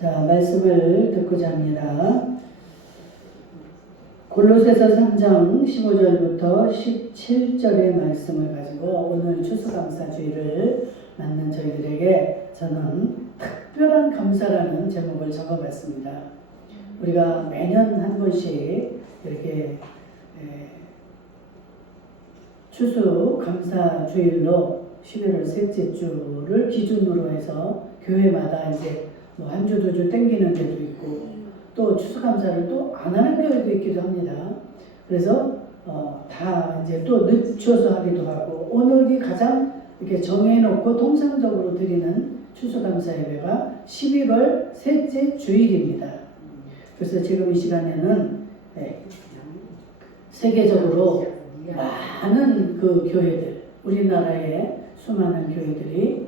자, 말씀을 듣고자 합니다. 골로새서 3장 15절부터 17절의 말씀을 가지고 오늘 추수감사주일을 맞는 저희들에게 저는 특별한 감사라는 제목을 적어봤습니다. 우리가 매년 한 번씩 이렇게 추수감사주일로 11월 셋째 주를 기준으로 해서 교회마다 이제 뭐 한 주, 두 주 땡기는 데도 있고 또 추수감사를 또 안 하는 교회도 있기도 합니다. 그래서 다 이제 또 늦춰서 하기도 하고 오늘이 가장 이렇게 정해놓고 통상적으로 드리는 추수감사 예배가 11월 셋째 주일입니다. 그래서 지금 이 시간에는 세계적으로 많은 그 교회들, 우리나라의 수많은 교회들이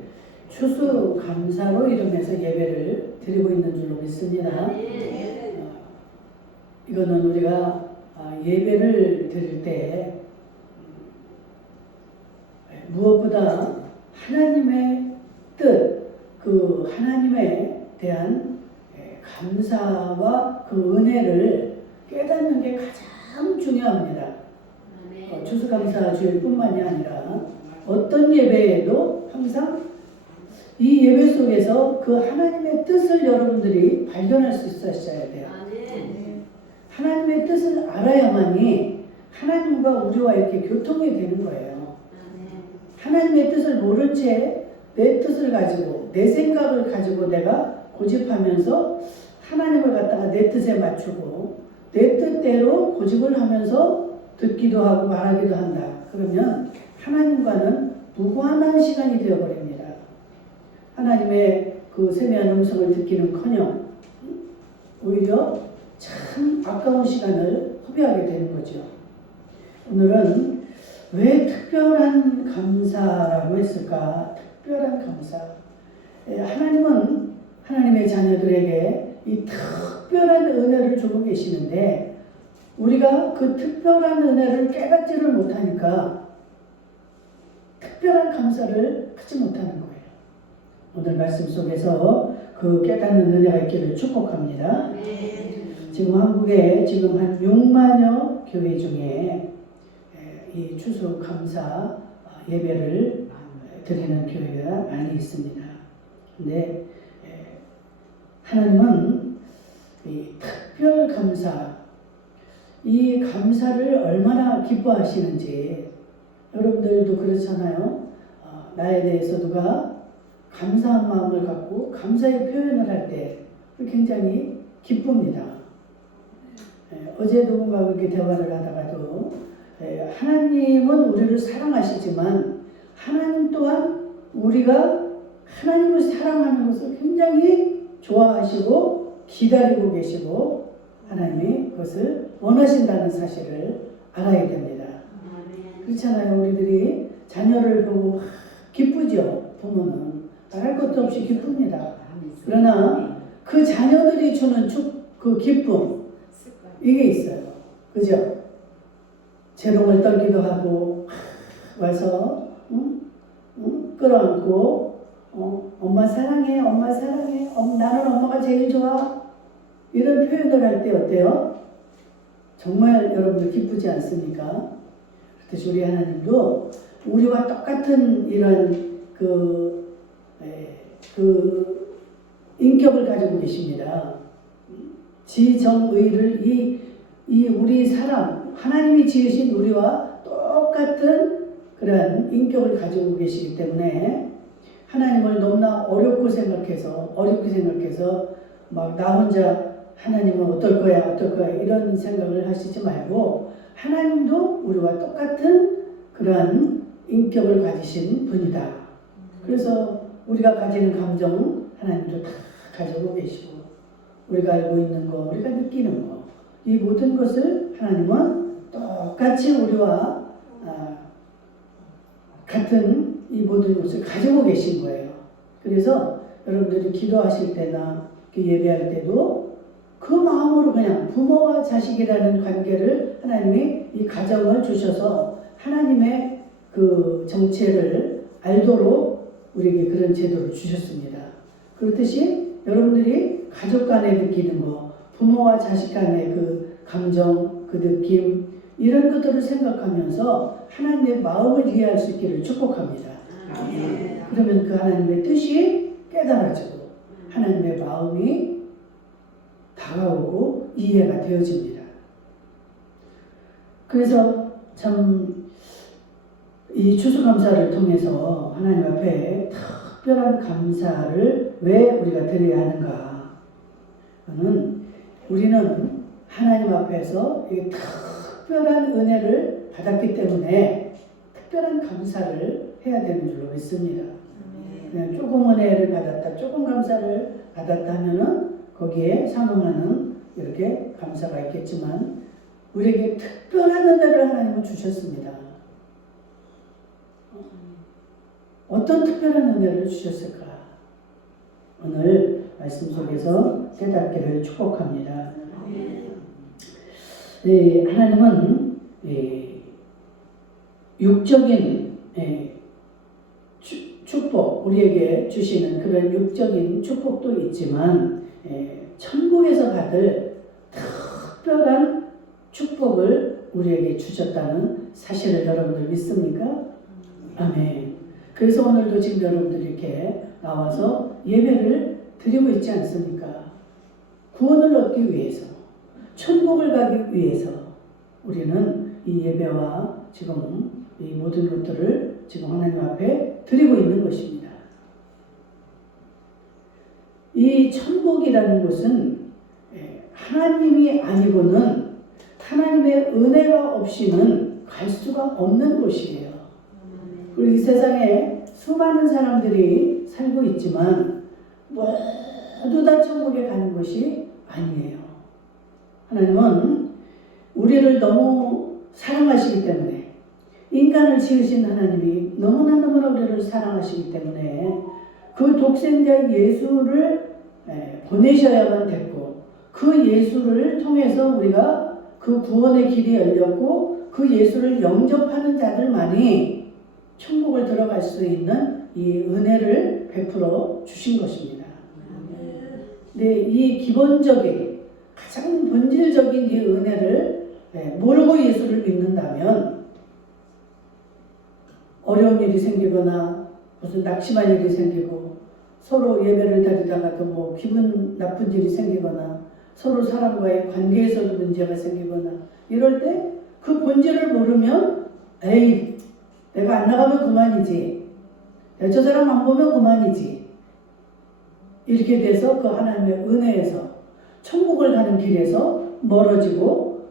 추수감사로 이름해서 예배를 드리고 있는 줄로 믿습니다. 이거는 우리가 예배를 드릴 때 무엇보다 하나님의 뜻, 그 하나님에 대한 감사와 그 은혜를 깨닫는 게 가장 중요합니다. 추수감사 주일뿐만이 아니라 어떤 예배에도 항상 이 예배 속에서 그 하나님의 뜻을 여러분들이 발견할 수 있어야 돼요. 하나님의 뜻을 알아야만이 하나님과 우리와 이렇게 교통이 되는 거예요. 하나님의 뜻을 모른 채 내 뜻을 가지고 내 생각을 가지고 내가 고집하면서 하나님을 갖다가 내 뜻에 맞추고 내 뜻대로 고집을 하면서 듣기도 하고 말하기도 한다. 그러면 하나님과는 무관한 시간이 되어버립니다. 하나님의 그 세미한 음성을 듣기는커녕 오히려 참 아까운 시간을 허비하게 되는 거죠. 오늘은 왜 특별한 감사라고 했을까? 특별한 감사. 하나님은 하나님의 자녀들에게 이 특별한 은혜를 주고 계시는데 우리가 그 특별한 은혜를 깨닫지를 못하니까 특별한 감사를 하지 못하는 거예요. 오늘 말씀 속에서 그 깨닫는 은혜가 있기를 축복합니다. 지금 한국에 지금 한 6만여 교회 중에 이 추수감사 예배를 드리는 교회가 많이 있습니다. 근데 하나님은 이 특별 감사, 이 감사를 얼마나 기뻐하시는지 여러분들도 그렇잖아요. 나에 대해서 누가 감사한 마음을 갖고 감사의 표현을 할 때 굉장히 기쁩니다. 어제 누군가 그렇게 대화를 하다가도 하나님은 우리를 사랑하시지만 하나님 또한 우리가 하나님을 사랑하는 것을 굉장히 좋아하시고 기다리고 계시고 하나님이 그것을 원하신다는 사실을 알아야 됩니다. 그렇잖아요. 우리들이 자녀를 보고 기쁘죠. 부모는 말할 것도 없이 기쁩니다. 그러나 그 자녀들이 주는 그 기쁨 이게 있어요. 그죠? 재롱을 떨기도 하고 와서 끌어안고 엄마 사랑해, 엄마 사랑해, 나는 엄마가 제일 좋아 이런 표현을 할 때 어때요? 정말 여러분들 기쁘지 않습니까? 그렇듯이 우리 하나님도 우리와 똑같은 이런 그 인격을 가지고 계십니다. 지정의를 이 우리 사람 하나님이 지으신 우리와 똑같은 그런 인격을 가지고 계시기 때문에 하나님을 너무나 어렵게 생각해서 막 나 혼자 하나님은 어떨 거야 이런 생각을 하시지 말고 하나님도 우리와 똑같은 그러한 인격을 가지신 분이다. 그래서 우리가 가지는 감정 하나님도 다 가지고 계시고 우리가 알고 있는 거, 우리가 느끼는 거, 이 모든 것을 하나님은 똑같이 우리와 같은 이 모든 것을 가지고 계신 거예요. 그래서 여러분들이 기도하실 때나 예배할 때도 그 마음으로 그냥 부모와 자식이라는 관계를 하나님이 이 가정을 주셔서 하나님의 그 정체를 알도록 우리에게 그런 제도를 주셨습니다. 그렇듯이 여러분들이 가족 간에 느끼는 거, 부모와 자식 간의 그 감정, 그 느낌, 이런 것들을 생각하면서 하나님의 마음을 이해할 수 있기를 축복합니다. 그러면 그 하나님의 뜻이 깨달아지고 하나님의 마음이 다가오고 이해가 되어집니다. 그래서 참 이 추수감사를 통해서 하나님 앞에 특별한 감사를 왜 우리가 드려야 하는가? 우리는 하나님 앞에서 이 특별한 은혜를 받았기 때문에 특별한 감사를 해야 되는 줄로 믿습니다. 그냥 조금 은혜를 받았다, 조금 감사를 받았다 하면은 거기에 상응하는 이렇게 감사가 있겠지만 우리에게 특별한 은혜를 하나님은 주셨습니다. 어떤 특별한 은혜를 주셨을까? 오늘 말씀 속에서 깨닫기를 축복합니다. 하나님은 육적인 축복, 우리에게 주시는 그런 육적인 축복도 있지만 천국에서 받을 특별한 축복을 우리에게 주셨다는 사실을 여러분들 믿습니까? 아멘. 그래서 오늘도 지금 여러분들이 이렇게 나와서 예배를 드리고 있지 않습니까? 구원을 얻기 위해서, 천국을 가기 위해서 우리는 이 예배와 지금 이 모든 것들을 지금 하나님 앞에 드리고 있는 것입니다. 이 천국이라는 것은 하나님이 아니고는 하나님의 은혜가 없이는 갈 수가 없는 곳이에요. 그리고 이 세상에 수많은 사람들이 살고 있지만 모두 다 천국에 가는 것이 아니에요. 하나님은 우리를 너무 사랑하시기 때문에, 인간을 지으신 하나님이 너무나 우리를 사랑하시기 때문에 그 독생자 예수를 보내셔야만 됐고, 그 예수를 통해서 우리가 그 구원의 길이 열렸고, 그 예수를 영접하는 자들만이 천국을 들어갈 수 있는 이 은혜를 베풀어 주신 것입니다. 네, 이 기본적인 가장 본질적인 이 은혜를 모르고 예수를 믿는다면 어려운 일이 생기거나 무슨 낙심한 일이 생기고 서로 예배를 드리다가도 뭐 기분 나쁜 일이 생기거나 서로 사람과의 관계에서도 문제가 생기거나 이럴 때 그 본질을 모르면 에이 내가 안 나가면 그만이지, 저 사람 안 보면 그만이지, 이렇게 돼서 그 하나님의 은혜에서 천국을 가는 길에서 멀어지고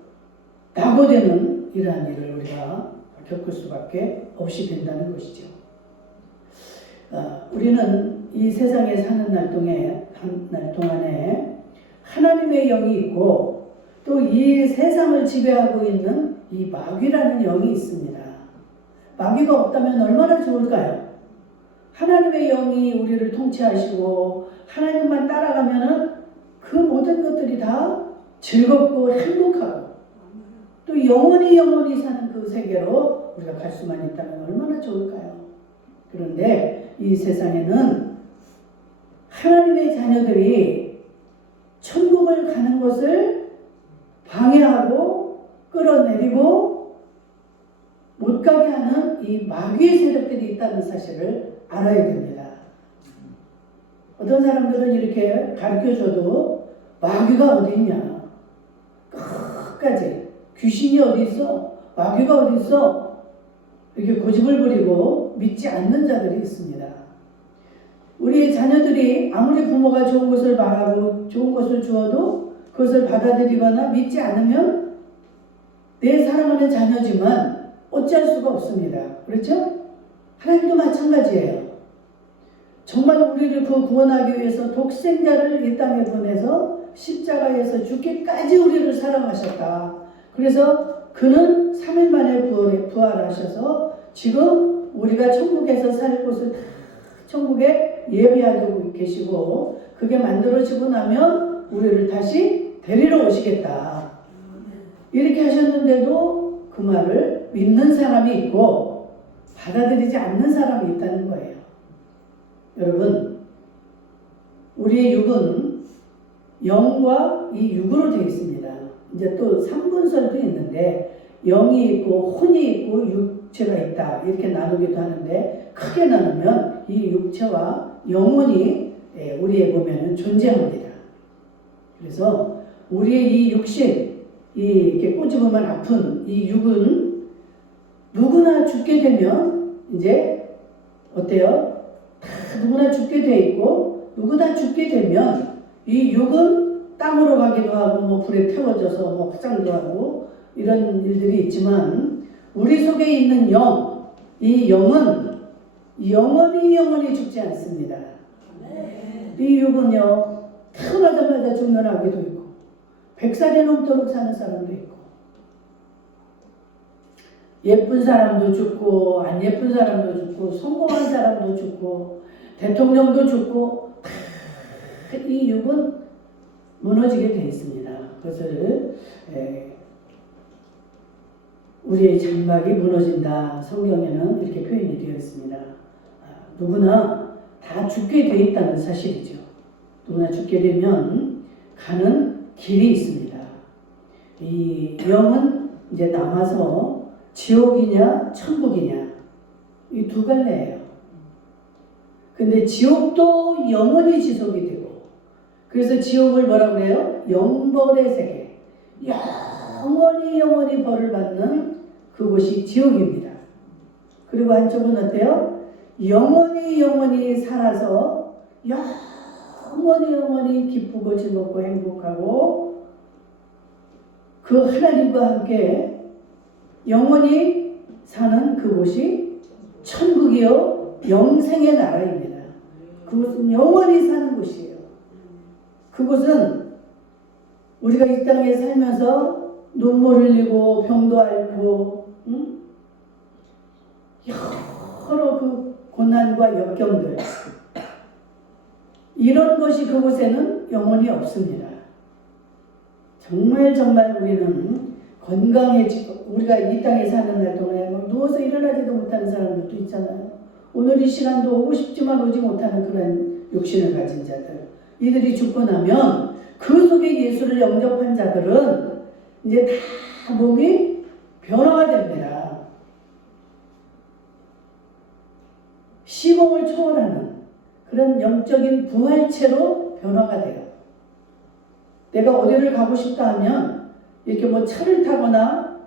낙오되는 이러한 일을 우리가 겪을 수밖에 없이 된다는 것이죠. 우리는 이 세상에 사는 날 동안에 하나님의 영이 있고 또 이 세상을 지배하고 있는 이 마귀라는 영이 있습니다. 마귀가 없다면 얼마나 좋을까요? 하나님의 영이 우리를 통치하시고 하나님만 따라가면은 그 모든 것들이 다 즐겁고 행복하고 또 영원히 사는 그 세계로 우리가 갈 수만 있다면 얼마나 좋을까요? 그런데 이 세상에는 하나님의 자녀들이 천국을 가는 것을 방해하고 끌어내리고 못 가게 하는 이 마귀의 세력들이 있다는 사실을 알아야 됩니다. 어떤 사람들은 이렇게 가르쳐줘도 마귀가 어디 있냐, 끝까지 귀신이 어디 있어, 마귀가 어디 있어, 이렇게 고집을 부리고 믿지 않는 자들이 있습니다. 우리의 자녀들이 아무리 부모가 좋은 것을 말하고 좋은 것을 주어도 그것을 받아들이거나 믿지 않으면 내 사랑하는 자녀지만 어찌할 수가 없습니다. 그렇죠? 하나님도 마찬가지예요. 정말 우리를 그 구원하기 위해서 독생자를 이 땅에 보내서 십자가에서 죽기까지 우리를 사랑하셨다. 그래서 그는 3일 만에 부활하셔서 지금 우리가 천국에서 살 곳을 다 천국에 예비하고 계시고 그게 만들어지고 나면 우리를 다시 데리러 오시겠다. 이렇게 하셨는데도 그 말을 믿는 사람이 있고 받아들이지 않는 사람이 있다는 거예요. 여러분, 우리의 육은 영과 이 육으로 되어 있습니다. 이제 또 삼분설도 있는데 영이 있고 혼이 있고 육체가 있다 이렇게 나누기도 하는데 크게 나누면 이 육체와 영혼이 우리에 보면은 존재합니다. 그래서 우리의 이 육신, 이렇게 꼬집으면 아픈 이 육은 누구나 죽게 되면 이제 어때요? 다 누구나 죽게 돼 있고 누구나 죽게 되면 이 육은 땅으로 가기도 하고 뭐 불에 태워져서 뭐 화장도 하고 이런 일들이 있지만 우리 속에 있는 영, 이 영은 영원히 죽지 않습니다. 이 육은요 태어나자마자 죽는 아기도 있고 100살이 넘도록 사는 사람도 있고 예쁜 사람도 죽고 안 예쁜 사람도 죽고 성공한 사람도 죽고 대통령도 죽고 이 육은 무너지게 되어 있습니다. 그것을 우리의 장막이 무너진다. 성경에는 이렇게 표현이 되어 있습니다. 누구나 다 죽게 되어 있다는 사실이죠. 누구나 죽게 되면 가는 길이 있습니다. 이 영은 이제 남아서 지옥이냐 천국이냐 이 두 갈래예요. 근데 지옥도 영원히 지속이 되고 그래서 지옥을 뭐라고 그래요? 영벌의 세계. 영원히 벌을 받는 그곳이 지옥입니다. 그리고 한쪽은 어때요? 영원히 살아서 영원히 기쁘고 즐겁고 행복하고 그 하나님과 함께 영원히 사는 그곳이 천국이요 영생의 나라입니다. 그곳은 영원히 사는 곳이에요. 그곳은 우리가 이 땅에 살면서 눈물 흘리고 병도 앓고 여러 그 고난과 역경들 이런 것이 그곳에는 영원히 없습니다. 정말 우리는 건강해지고 우리가 이 땅에 사는 날 동안에 누워서 일어나지도 못하는 사람들도 있잖아요. 오늘 이 시간도 오고 싶지만 오지 못하는 그런 욕심을 가진 자들 이들이 죽고 나면 그 속에 예수를 영접한 자들은 이제 다 몸이 변화가 됩니다. 시공을 초월하는 그런 영적인 부활체로 변화가 돼요. 내가 어디를 가고 싶다 하면 이렇게 뭐 차를 타거나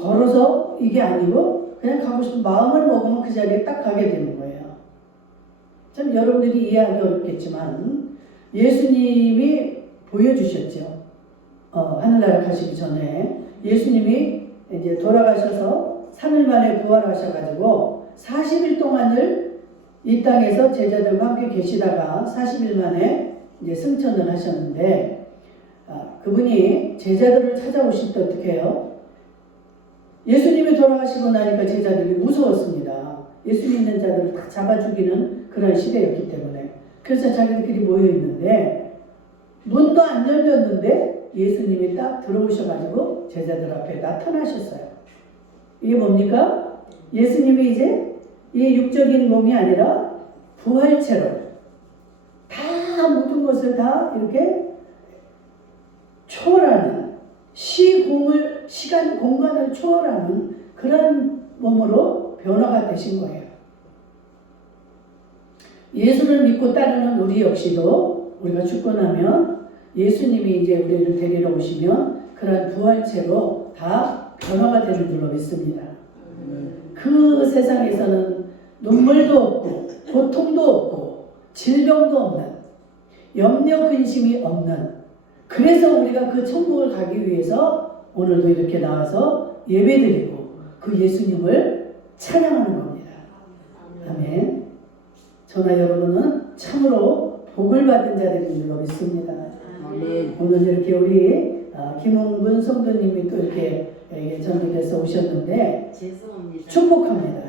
걸어서 이게 아니고 그냥 가고 싶은 마음을 먹으면 그 자리에 딱 가게 되는 거예요. 참 여러분들이 이해하기 어렵겠지만 예수님이 보여주셨죠. 하늘나라 가시기 전에 예수님이 이제 돌아가셔서 3일 만에 부활하셔가지고 40일 동안을 이 땅에서 제자들과 함께 계시다가 40일 만에 이제 승천을 하셨는데 그분이 제자들을 찾아오실 때 어떻게 해요? 예수님이 돌아가시고 나니까 제자들이 무서웠습니다. 예수 믿는 자들을 다 잡아 죽이는 그런 시대였기 때문에. 그래서 자기들끼리 모여 있는데 문도 안 열렸는데 예수님이 딱 들어오셔가지고 제자들 앞에 나타나셨어요. 이게 뭡니까? 예수님이 이제 이 육적인 몸이 아니라 부활체로 다 모든 것을 다 이렇게 초월하는 시간, 공간을 초월하는 그런 몸으로 변화가 되신 거예요. 예수를 믿고 따르는 우리 역시도 우리가 죽고 나면 예수님이 이제 우리를 데리러 오시면 그런 부활체로 다 변화가 되는 줄로 믿습니다. 그 세상에서는 눈물도 없고 고통도 없고 질병도 없는 염려 근심이 없는 그래서 우리가 그 천국을 가기 위해서 오늘도 이렇게 나와서 예배드리고 그 예수님을 찬양하는 겁니다. 아멘. 저나 여러분은 참으로 복을 받은 자들인 줄로 믿습니다. 아멘. 오늘 이렇게 우리 김홍근 성도님이 또 이렇게 전국에서 오셨는데 죄송합니다. 축복합니다.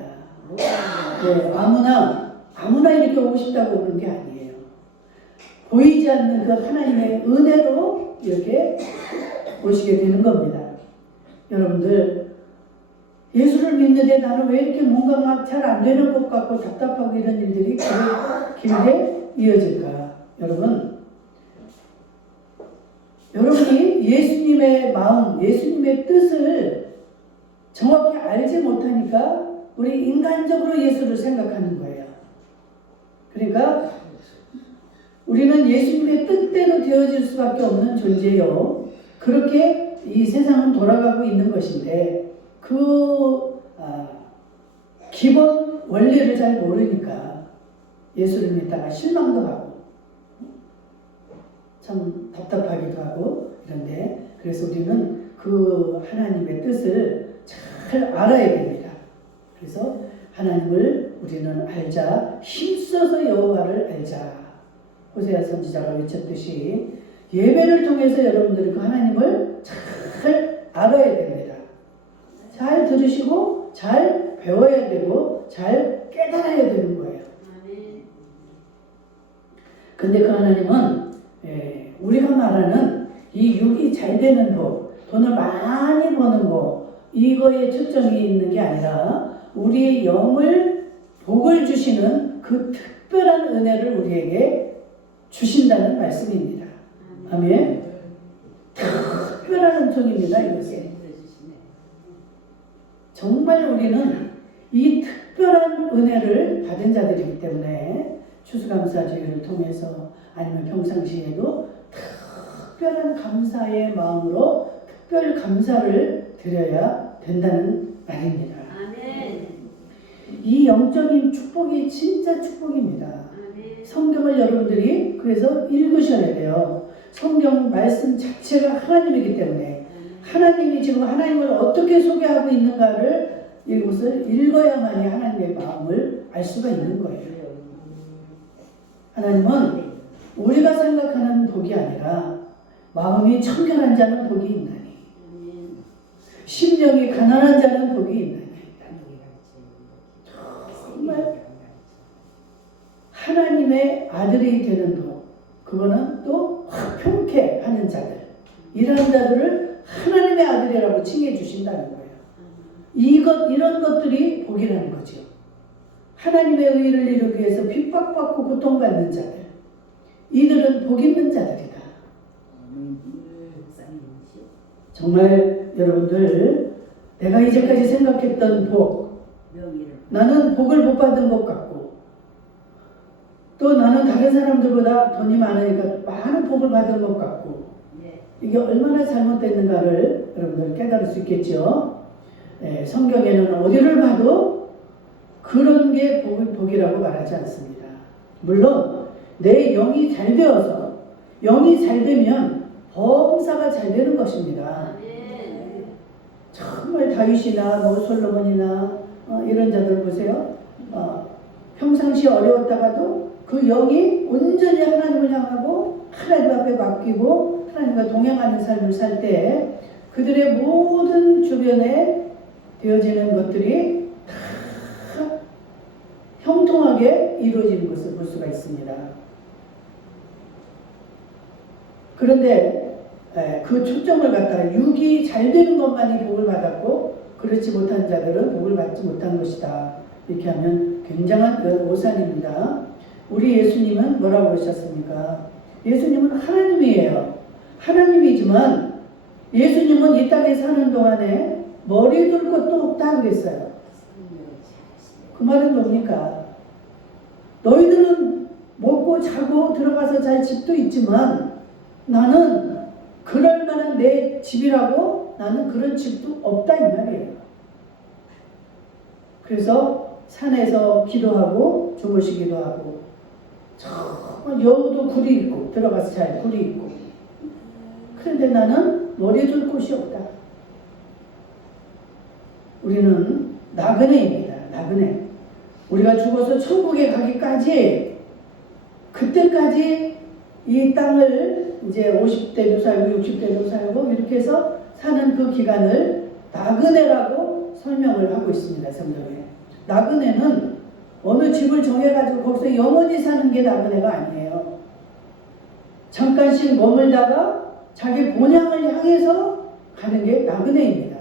네, 아무나 이렇게 오고 싶다고 오는 게 아니에요. 보이지 않는 그 하나님의 은혜로 이렇게 오시게 되는 겁니다. 여러분들 예수를 믿는데 나는 왜 이렇게 뭔가 막 잘 안 되는 것 같고 답답하고 이런 일들이 길게 이어질까? 여러분이 예수님의 마음, 예수님의 뜻을 정확히 알지 못하니까 우리 인간적으로 예수를 생각하는 거예요. 그러니까 우리는 예수님의 뜻대로 되어질 수밖에 없는 존재요. 그렇게 이 세상은 돌아가고 있는 것인데 기본 원리를 잘 모르니까 예수를 믿다가 실망도 하고 참 답답하기도 하고 이런데, 그래서 우리는 그 하나님의 뜻을 잘 알아야 됩니다. 그래서 하나님을 우리는 알자, 힘써서 여호와를 알자. 호세아 선지자가 외쳤듯이 예배를 통해서 여러분들이 그 하나님을 잘 알아야 됩니다. 잘 들으시고 잘 배워야 되고 잘 깨달아야 되는 거예요. 근데 그 하나님은 우리가 말하는 이 육이 잘 되는 법, 돈을 많이 버는 거, 이거에 초점이 있는 게 아니라 우리의 영을 복을 주시는 그 특별한 은혜를 우리에게 주신다는 말씀입니다. 아멘. 특별한 은총입니다. 이것은 정말 우리는 이 특별한 은혜를 받은 자들이기 때문에 추수감사주의를 통해서 아니면 평상시에도 특별한 감사의 마음으로 특별 감사를 드려야 된다는 말입니다. 아멘. 이 영적인 축복이 진짜 축복입니다. 아멘. 성경을 여러분들이 그래서 읽으셔야 돼요. 성경 말씀 자체가 하나님이기 때문에 하나님이 지금 하나님을 어떻게 소개하고 있는가를 이것을 읽어야만이 하나님의 마음을 알 수가 있는 거예요. 하나님은 우리가 생각하는 복이 아니라 마음이 청결한 자는 복이 있나니 심령이 가난한 자는 복이 있나니, 정말 하나님의 아들이 되는 복, 그거는 또 화평케 하는 자들, 이런 자들을 하나님의 아들이라고 칭해 주신다는 거예요. 이런 것들이 복이라는 거죠. 하나님의 의를 이루기 위해서 핍박받고 고통받는 자들, 이들은 복 있는 자들이다. 정말 여러분들, 내가 이제까지 생각했던 복, 나는 복을 못 받은 것 같고, 또 나는 다른 사람들보다 돈이 많으니까 많은 복을 받은 것 같고, 이게 얼마나 잘못됐는가를 여러분들 깨달을 수 있겠죠. 성경에는 어디를 봐도 그런 게 복이라고 말하지 않습니다. 물론 내 영이 잘 되어서, 영이 잘 되면 범사가 잘 되는 것입니다. 정말 다윗이나 솔로몬이나 이런 자들 보세요. 평상시에 어려웠다가도 그 영이 온전히 하나님을 향하고 하나님 앞에 맡기고 하나님과 동행하는 삶을 살 때 그들의 모든 주변에 되어지는 것들이 다 형통하게 이루어지는 것을 볼 수가 있습니다. 그런데 그 초점을 갖다가 육이 잘 되는 것만이 복을 받았고 그렇지 못한 자들은 복을 받지 못한 것이다, 이렇게 하면 굉장한 오산입니다. 우리 예수님은 뭐라고 하셨습니까? 예수님은 하나님이에요. 하나님이지만 예수님은 이 땅에 사는 동안에 머리 둘 것도 없다 그랬어요. 그 말은 뭡니까? 너희들은 먹고 자고 들어가서 잘 집도 있지만 나는 그럴 만한 내 집이라고 나는 그런 집도 없다, 이 말이에요. 그래서 산에서 기도하고 주무시기도 하고, 정말 여우도 굴이 있고 들어가서 잘 굴이 있고, 그런데 나는 머리 둘 곳이 없다. 우리는 나그네입니다. 나그네. 우리가 죽어서 천국에 가기까지, 그때까지 이 땅을 이제 50대도 살고 60대도 살고 이렇게 해서 사는 그 기간을 나그네라고 설명을 하고 있습니다. 성경에. 나그네는 어느 집을 정해가지고 거기서 영원히 사는 게 나그네가 아니에요. 잠깐씩 머물다가 자기 본향을 향해서 가는 게 나그네입니다.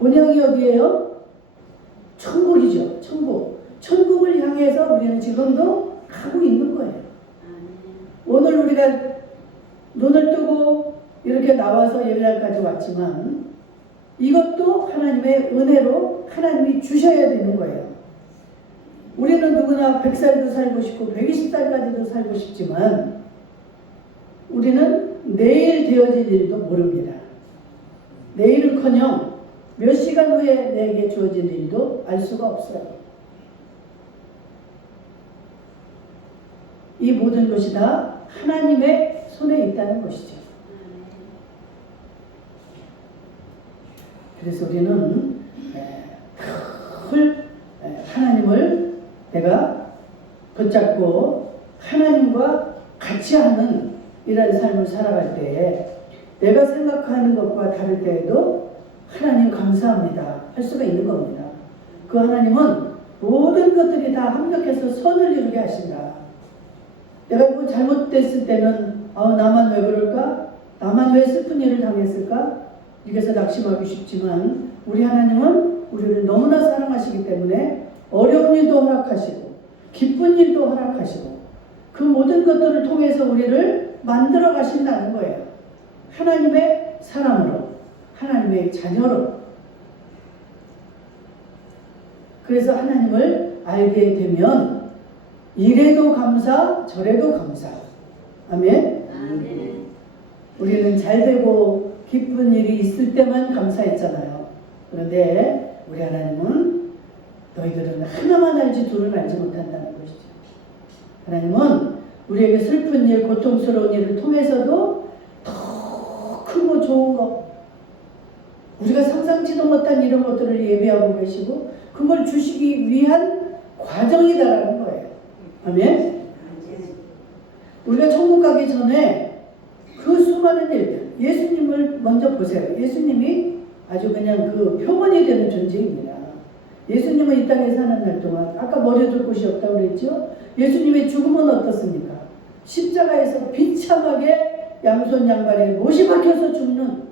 본향이 어디예요? 천국이죠. 천국. 천국을 향해서 우리는 지금도 가고 있는 거예요. 우리가 눈을 뜨고 이렇게 나와서 예배당까지 왔지만 이것도 하나님의 은혜로 하나님이 주셔야 되는 거예요. 우리는 누구나 100살도 살고 싶고 120살까지도 살고 싶지만 우리는 내일 되어질 일도 모릅니다. 내일은커녕 몇 시간 후에 내게 주어질 일도 알 수가 없어요. 이 모든 것이 다 하나님의 손에 있다는 것이죠. 그래서 우리는 늘 하나님을 내가 붙잡고 하나님과 같이 하는 이런 삶을 살아갈 때에 내가 생각하는 것과 다를 때에도 하나님 감사합니다 할 수가 있는 겁니다. 그 하나님은 모든 것들이 다 합력해서 선을 이루게 하신다. 내가 뭐 잘못됐을 때는 나만 왜 그럴까? 나만 왜 슬픈 일을 당했을까? 이래서 낙심하기 쉽지만 우리 하나님은 우리를 너무나 사랑하시기 때문에 어려운 일도 허락하시고 기쁜 일도 허락하시고 그 모든 것들을 통해서 우리를 만들어 가신다는 거예요. 하나님의 사람으로, 하나님의 자녀로. 그래서 하나님을 알게 되면 이래도 감사, 저래도 감사. 아멘? 아멘. 우리는 잘되고 기쁜 일이 있을 때만 감사했잖아요. 그런데 우리 하나님은 너희들은 하나만 알지 둘은 알지 못한다는 것이죠. 하나님은 우리에게 슬픈 일, 고통스러운 일을 통해서도 더 크고 좋은 것, 우리가 상상치도 못한 이런 것들을 예비하고 계시고 그걸 주시기 위한 과정이다라는 거예요. 아멘? 우리가 천국 가기 전에 그 수많은 일들, 예수님을 먼저 보세요. 예수님이 아주 그냥 그 표본이 되는 존재입니다. 예수님은 이 땅에 사는 날 동안 아까 머리 둘 곳이 없다고 그랬죠? 예수님의 죽음은 어떻습니까? 십자가에서 비참하게 양손 양발에 못이 박혀서 죽는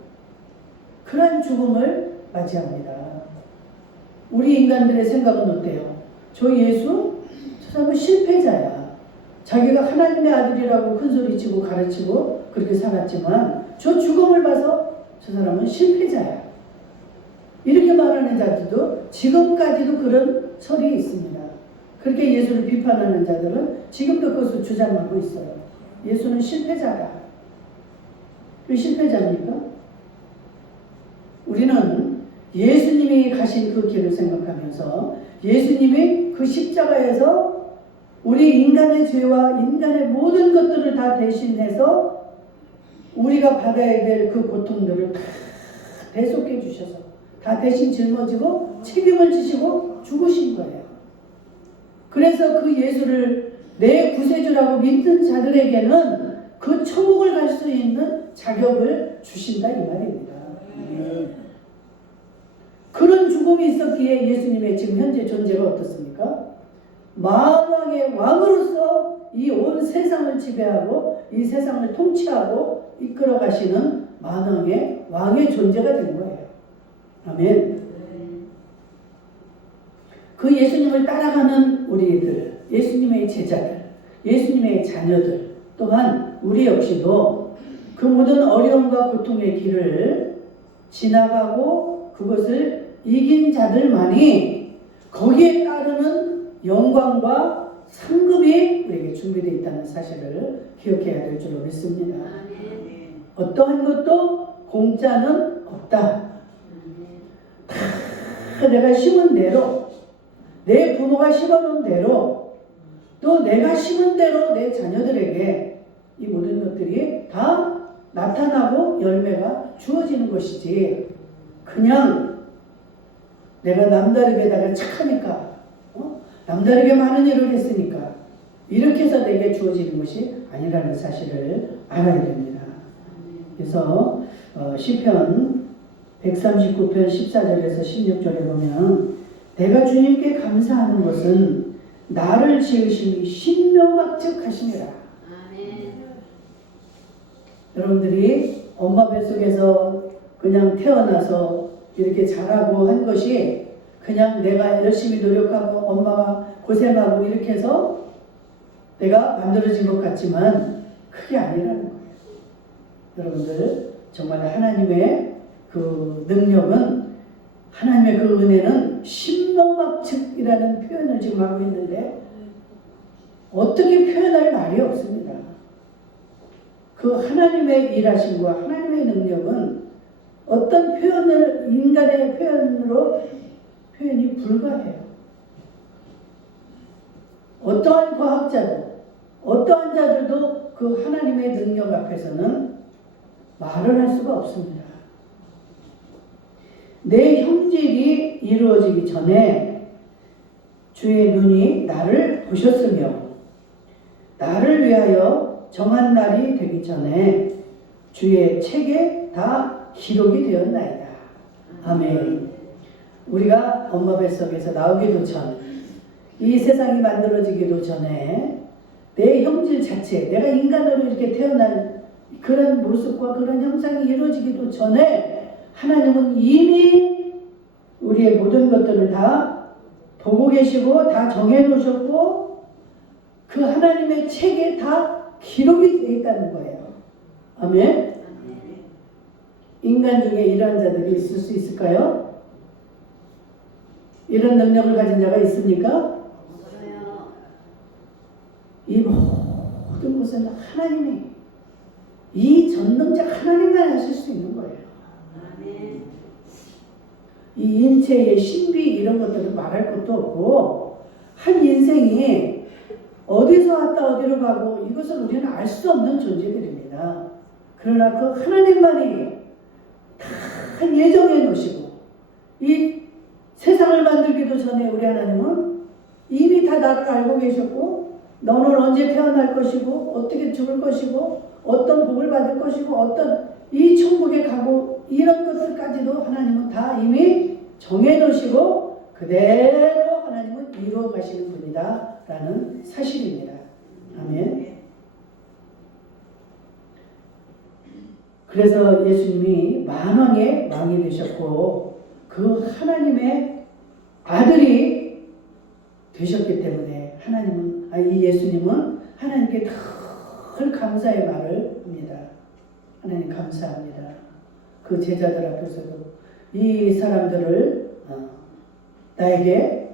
그런 죽음을 맞이합니다. 우리 인간들의 생각은 어때요? 저 예수? 저 사람은 실패자야. 자기가 하나님의 아들이라고 큰소리치고 가르치고 그렇게 살았지만 저 죽음을 봐서 저 사람은 실패자야. 이렇게 말하는 자들도 지금까지도 그런 설이 있습니다. 그렇게 예수를 비판하는 자들은 지금도 그것을 주장하고 있어요. 예수는 실패자다. 왜 실패자입니까? 우리는 예수님이 가신 그 길을 생각하면서 예수님이 그 십자가에서 우리 인간의 죄와 인간의 모든 것들을 다 대신해서 우리가 받아야 될 그 고통들을 다 대속해 주셔서 다 대신 짊어지고 책임을 지시고 죽으신 거예요. 그래서 그 예수를 내 구세주라고 믿는 자들에게는 그 천국을 갈 수 있는 자격을 주신다 이 말입니다. 그런 죽음이 있었기에 예수님의 지금 현재 존재가 어떻습니까? 만왕의 왕으로서 이 온 세상을 지배하고 이 세상을 통치하고 이끌어 가시는 만왕의 왕의 존재가 된 거예요. 아멘. 그 예수님을 따라가는 우리들, 예수님의 제자들, 예수님의 자녀들 또한 우리 역시도 그 모든 어려움과 고통의 길을 지나가고 그것을 이긴 자들만이 거기에 따르는 영광과 상급이 우리에게 준비되어 있다는 사실을 기억해야 될 줄로 믿습니다. 어떠한 것도 공짜는 없다. 다 내가 심은 대로, 내 부모가 심어놓은 대로, 또 내가 심은 대로 내 자녀들에게 이 모든 것들이 다 나타나고 열매가 주어지는 것이지, 그냥 내가 남다르게다가 착하니까, 남다르게 많은 일을 했으니까 이렇게 해서 내게 주어지는 것이 아니라는 사실을 알아야 됩니다. 그래서 시편 139편 14절에서 16절에 보면 내가 주님께 감사하는 것은 나를 지으심이 신명학적 하심이라. 여러분들이 엄마 뱃속에서 그냥 태어나서 이렇게 자라고 한 것이 그냥 내가 열심히 노력하고 엄마가 고생하고 이렇게 해서 내가 만들어진 것 같지만 그게 아니라는 거예요. 여러분들 정말 하나님의 그 능력은, 하나님의 그 은혜는 신노막측이라는 표현을 지금 하고 있는데 어떻게 표현할 말이 없습니다. 그 하나님의 일하심과 하나님의 능력은 어떤 표현을, 인간의 표현으로 표현이 불가해요. 어떠한 과학자도, 어떠한 자들도 그 하나님의 능력 앞에서는 말을 할 수가 없습니다. 내 형질이 이루어지기 전에 주의 눈이 나를 보셨으며 나를 위하여 정한 날이 되기 전에 주의 책에 다 기록이 되었나이다. 아멘. 우리가 엄마 뱃속에서 나오기도 전, 이 세상이 만들어지기도 전에 내 형질 자체, 내가 인간으로 이렇게 태어난 그런 모습과 그런 형상이 이루어지기도 전에 하나님은 이미 우리의 모든 것들을 다 보고 계시고 다 정해놓으셨고 그 하나님의 책에 다 기록이 되어 있다는 거예요. 아멘. 인간 중에 이러한 자들이 있을 수 있을까요? 이런 능력을 가진 자가 있습니까? 이 모든 것은 하나님이, 이 전능자 하나님만 하실 수 있는 거예요. 이 인체의 신비 이런 것들은 말할 것도 없고, 한 인생이 어디서 왔다 어디로 가고 이것은 우리는 알 수 없는 존재들입니다. 그러나 그 하나님만이 다 예정해 놓으시고 이 세상을 만들기도 전에 우리 하나님은 이미 다 나를 알고 계셨고, 너는 언제 태어날 것이고 어떻게 죽을 것이고 어떤 복을 받을 것이고 어떤 이 천국에 가고 이런 것들까지도 하나님은 다 이미 정해놓으시고 그대로 하나님은 이루어 가시는 분이다 라는 사실입니다. 아멘. 그래서 예수님이 만왕의 왕이 되셨고 그 하나님의 아들이 되셨기 때문에 하나님은, 이 예수님은 하나님께 늘 감사의 말을 합니다. 하나님 감사합니다. 그 제자들 앞에서도 이 사람들을 나에게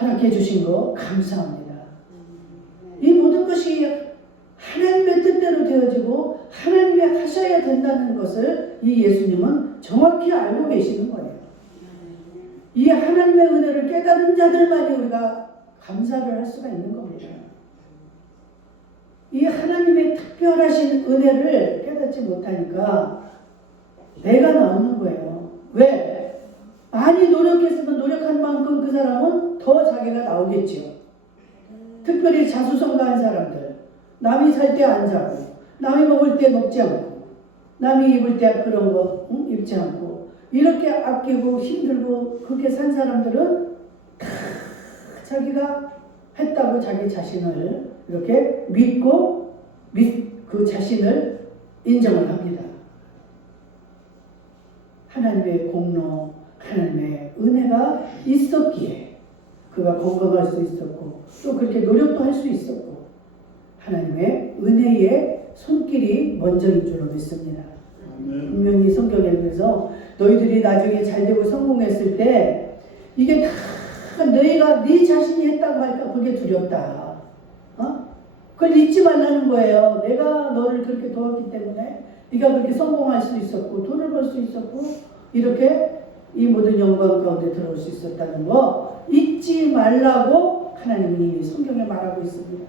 허락해 주신 거 감사합니다. 이 모든 것이 하나님의 뜻대로 되어지고 하나님이 하셔야 된다는 것을 이 예수님은 정확히 알고 계시는 거예요. 이 하나님의 은혜를 깨달은 자들만이 우리가 감사를 할 수가 있는 겁니다. 이 하나님의 특별하신 은혜를 깨닫지 못하니까 내가 나오는 거예요. 왜? 많이 노력했으면 노력한 만큼 그 사람은 더 자기가 나오겠죠. 특별히 자수성가한 사람들, 남이 살 때 안 자고, 남이 먹을 때 먹지 않고, 남이 입을 때 그런 거 입지 않고, 이렇게 아끼고 힘들고 그렇게 산 사람들은 다 자기가 했다고 자기 자신을 이렇게 믿고 그 자신을 인정을 합니다. 하나님의 공로, 하나님의 은혜가 있었기에 그가 건강할 수 있었고 또 그렇게 노력도 할 수 있었고 하나님의 은혜의 손길이 먼저인 줄로 믿습니다. 분명히 성경에 그래서 너희들이 나중에 잘되고 성공했을 때 이게 다 너희가 네 자신이 했다고 할까 그게 두렵다. 그걸 잊지 말라는 거예요. 내가 너를 그렇게 도왔기 때문에 네가 그렇게 성공할 수 있었고 돈을 벌 수 있었고 이렇게 이 모든 영광 가운데 들어올 수 있었다는 거 잊지 말라고 하나님은 이미 성경에 말하고 있습니다.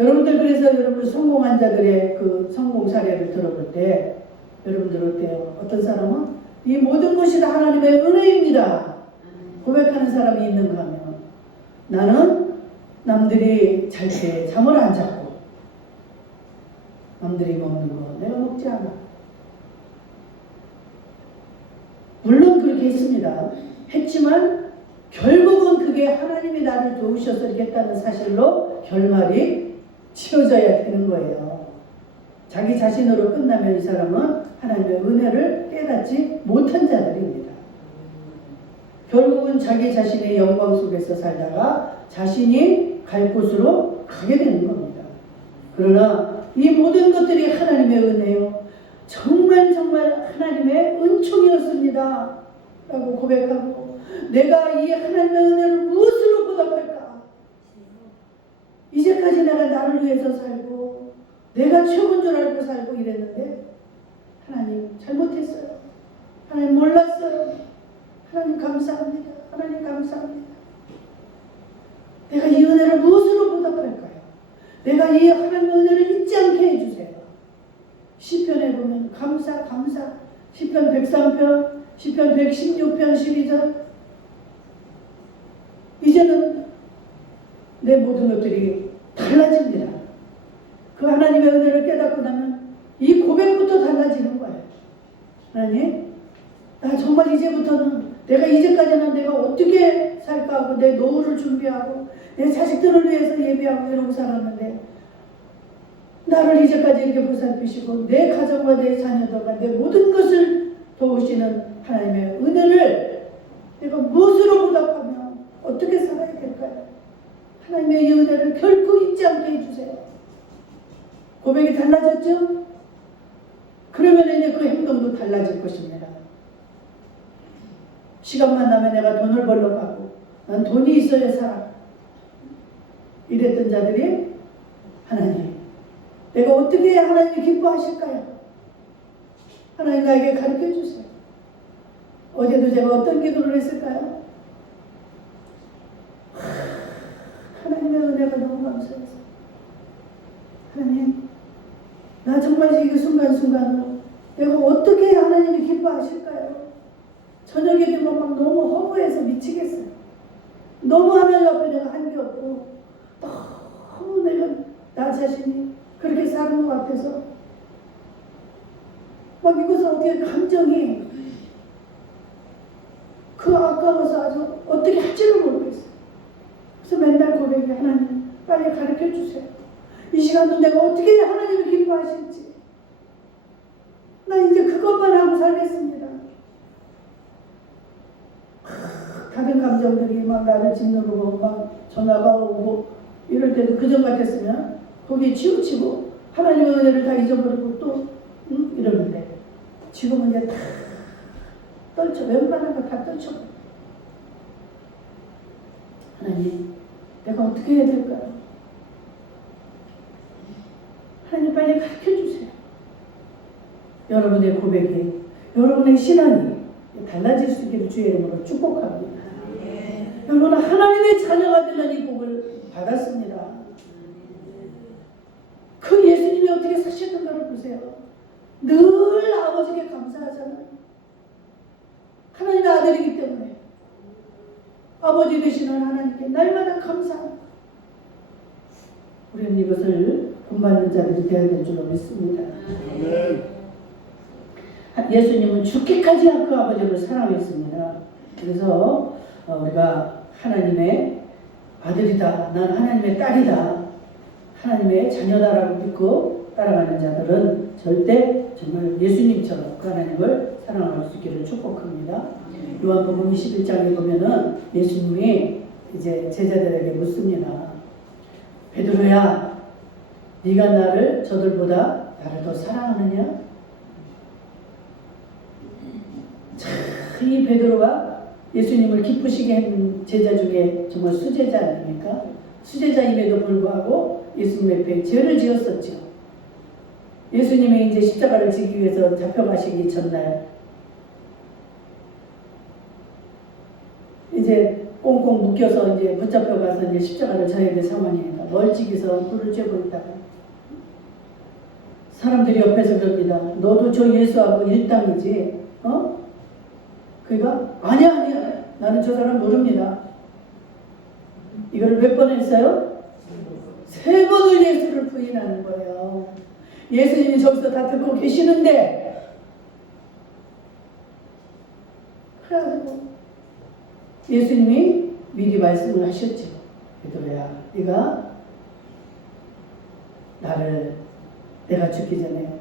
여러분들 그래서 여러분 성공한 자들의 그 성공 사례를 들어볼 때 여러분들 어때요? 어떤 사람은 이 모든 것이 다 하나님의 은혜입니다 고백하는 사람이 있는가 하면 나는 남들이 잘 때 잠을 안 자고 남들이 먹는 거 내가 먹지 않아. 물론 그렇게 했습니다. 했지만 결국은 그게 하나님이 나를 도우셔서 이렇게 했다는 사실로 결말이 치워져야 되는 거예요. 자기 자신으로 끝나면 이 사람은 하나님의 은혜를 깨닫지 못한 자들입니다. 결국은 자기 자신의 영광 속에서 살다가 자신이 갈 곳으로 가게 되는 겁니다. 그러나 이 모든 것들이 하나님의 은혜요. 정말 하나님의 은총이었습니다. 라고 고백하고 내가 이 하나님의 은혜를 무엇으로 보답할까? 이제까지 내가 나를 위해서 살고 내가 최고인 줄 알고 살고 이랬는데 하나님 잘못했어요. 하나님 몰랐어요. 하나님 감사합니다. 하나님 감사합니다. 내가 이 은혜를 무엇으로 보답할까요? 내가 이 하나님의 은혜를 잊지 않게 해주세요. 시편에 보면 감사 시편 103편 시편 116편 12절 이제는 내 모든 것들이 달라집니다. 그 하나님의 은혜를 깨닫고 나면 이 고백부터 달라지는 거예요. 하나님, 나 정말 이제부터는 이제까지는 내가 어떻게 살까 하고 내 노후를 준비하고 내 자식들을 위해서 예배하고 이러고 살았는데 나를 이제까지 이렇게 보살피시고 내 가정과 내 자녀들과 내 모든 것을 도우시는 하나님의 은혜를 내가 무엇으로 보답하며 어떻게 살아야 될까요? 하나님의 이 은혜를 결코 잊지 않게 해주세요. 고백이 달라졌죠? 그러면 이제 그 행동도 달라질 것입니다. 시간만 나면 내가 돈을 벌러 가고 난 돈이 있어야 살아. 이랬던 자들이 하나님, 내가 어떻게 해야 하나님이 기뻐하실까요? 하나님 나에게 가르쳐 주세요. 어제도 제가 어떤 기도를 했을까요? 하나님의 은혜가 너무 감사해서 하나님, 나 정말 이 순간순간으로 내가 어떻게 해야 하나님이 기뻐하실까요? 저녁에 되면 막 너무 허무해서 미치겠어요. 너무 하나님 앞에 내가 한 게 없고 너무 내가 나 자신이 그렇게 사는 것 같아서 막 이것을 어떻게 감정이 아까워서 아주 어떻게 할지를 모르겠어요. 그래서 맨날 고백이 하나님 빨리 가르쳐 주세요. 이 시간도 내가 어떻게 해야 하나님이 기뻐하실지 나 이제 그것만 하고 살겠습니다. 다른 감정들이 막 나를 짓누르고 막 전화가 오고 이럴 때도 그전 같았으면 거기에 치우치고 하나님의 은혜를 다 잊어버리고 또 이러는데 지금은 이제 다 떨쳐 웬만한 거 다 떨쳐. 하나님, 내가 어떻게 해야 될까요? 하나님 빨리 가르쳐 주세요. 여러분의 고백이, 여러분의 신앙이 달라질 수 있기를 주의 이름으로 축복합니다. 여러분은 하나님의 자녀가 되는 이 복을 받았습니다. 그 예수님이 어떻게 사셨는가를 보세요. 늘 아버지께 감사하잖아요. 하나님의 아들이기 때문에 아버지 되시는 하나님께 날마다 감사합니다. 우리는 이것을 본받는 자들이 되어야 될 줄로 믿습니다. 예수님은 죽기까지 그 아버지를 사랑했습니다. 그래서 우리가 하나님의 아들이다, 난 하나님의 딸이다, 하나님의 자녀다라고 믿고 따라가는 자들은 절대 정말 예수님처럼 그 하나님을 사랑할 수 있기를 축복합니다. 요한복음 21장에 보면은 예수님이 이제 제자들에게 묻습니다. 베드로야, 네가 나를 저들보다 나를 더 사랑하느냐? 이 베드로가 예수님을 기쁘시게 한 제자 중에 정말 수제자 아닙니까? 수제자임에도 불구하고 예수님 앞에 죄를 지었었죠. 예수님이 이제 십자가를 지기 위해서 잡혀가시기 전날 이제 꽁꽁 묶여서 이제 붙잡혀가서 이제 십자가를 져야 될 상황이니까 멀찍이서 불을 쬐고 있다가 사람들이 옆에서 그럽니다. 너도 저 예수하고 일당이지? 그러니까 아니야 나는 저 사람 모릅니다. 이거를 몇 번 했어요? 3번을 예수를 부인하는 거예요. 예수님이 저기서 다 듣고 계시는데 그래가지고 예수님이 미리 말씀을 하셨죠. 베드로야, 네가 내가 죽기 전에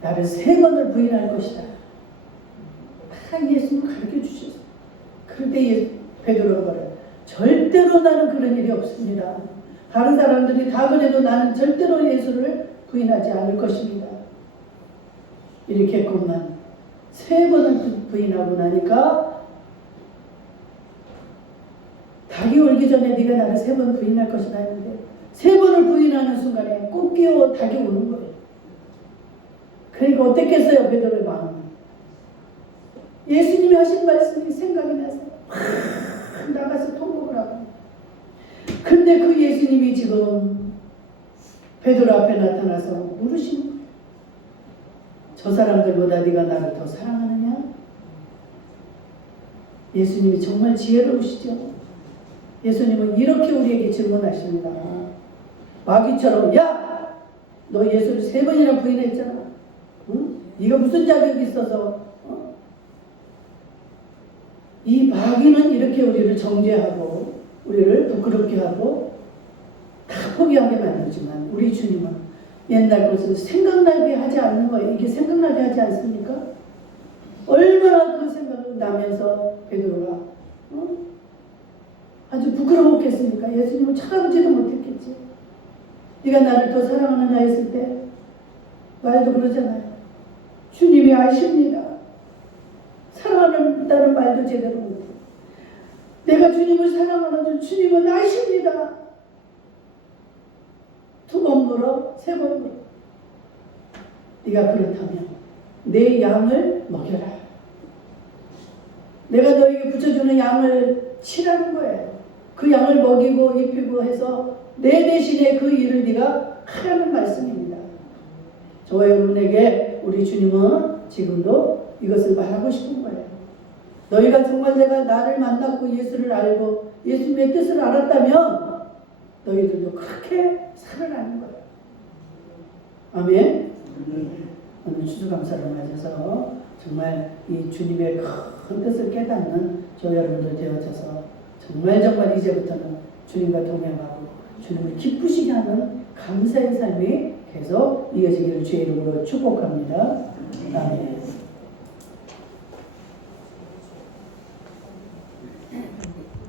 나를 3번을 부인할 것이다. 다 예수님 가르쳐 주셨어요. 그런데 베드로가 말해요. 절대로 나는 그런 일이 없습니다. 다른 사람들이 다 그래도 나는 절대로 예수를 부인하지 않을 것입니다. 이렇게 했건만 3번을 부인하고 나니까 닭이 울기 전에 네가 나를 3번 부인할 것이다 했는데 3번을 부인하는 순간에 꼭 깨워 닭이 우는 거예요. 그러니까 어땠겠어요 베드로의 마음은. 예수님이 하신 말씀이 생각이 나서 확 나가서 통곡을 하고, 근데 그 예수님이 지금 베드로 앞에 나타나서 물으시는 거예요. 저 사람들보다 네가 나를 더 사랑하느냐? 예수님이 정말 지혜로우시죠. 예수님은 이렇게 우리에게 질문하십니다. 마귀처럼 야! 너 예수를 3번이나 부인했잖아. 응? 네가 무슨 자격이 있어서 이 마귀는 이렇게 우리를 정죄하고 우리를 부끄럽게 하고 다 포기하게 만들지만 우리 주님은 옛날 것을 생각나게 하지 않는 거예요. 이게 생각나게 하지 않습니까? 얼마나 그 생각을 나면서 베드로가 아주 부끄러웠겠습니까? 예수님을 쳐다보지도 못했겠지. 네가 나를 더 사랑하느냐 했을 때 말도 그러잖아요. 주님이 아십니다. 사랑한다는 말도 제대로 못해. 내가 주님을 사랑하는 줄 주님은 아십니다. 2번 물어, 3번 물어. 네가 그렇다면 내 양을 먹여라. 내가 너에게 붙여주는 양을 치라는 거예요. 그 양을 먹이고 입히고 해서 내 대신에 그 일을 네가 하라는 말씀입니다. 저와 여러분에게 우리 주님은 지금도 이것을 말하고 싶은 거예요. 너희가 정말 내가 나를 만났고 예수를 알고 예수님의 뜻을 알았다면 너희들도 그렇게 살아나는 거예요. 아멘. 오늘 추수감사를 맞아서 정말 이 주님의 큰 뜻을 깨닫는 저 여러분들 되어져서 정말 이제부터는 주님과 동행하고 주님을 기쁘시게 하는 감사의 삶이 계속 이어지기를 주의 이름으로 축복합니다. 아멘.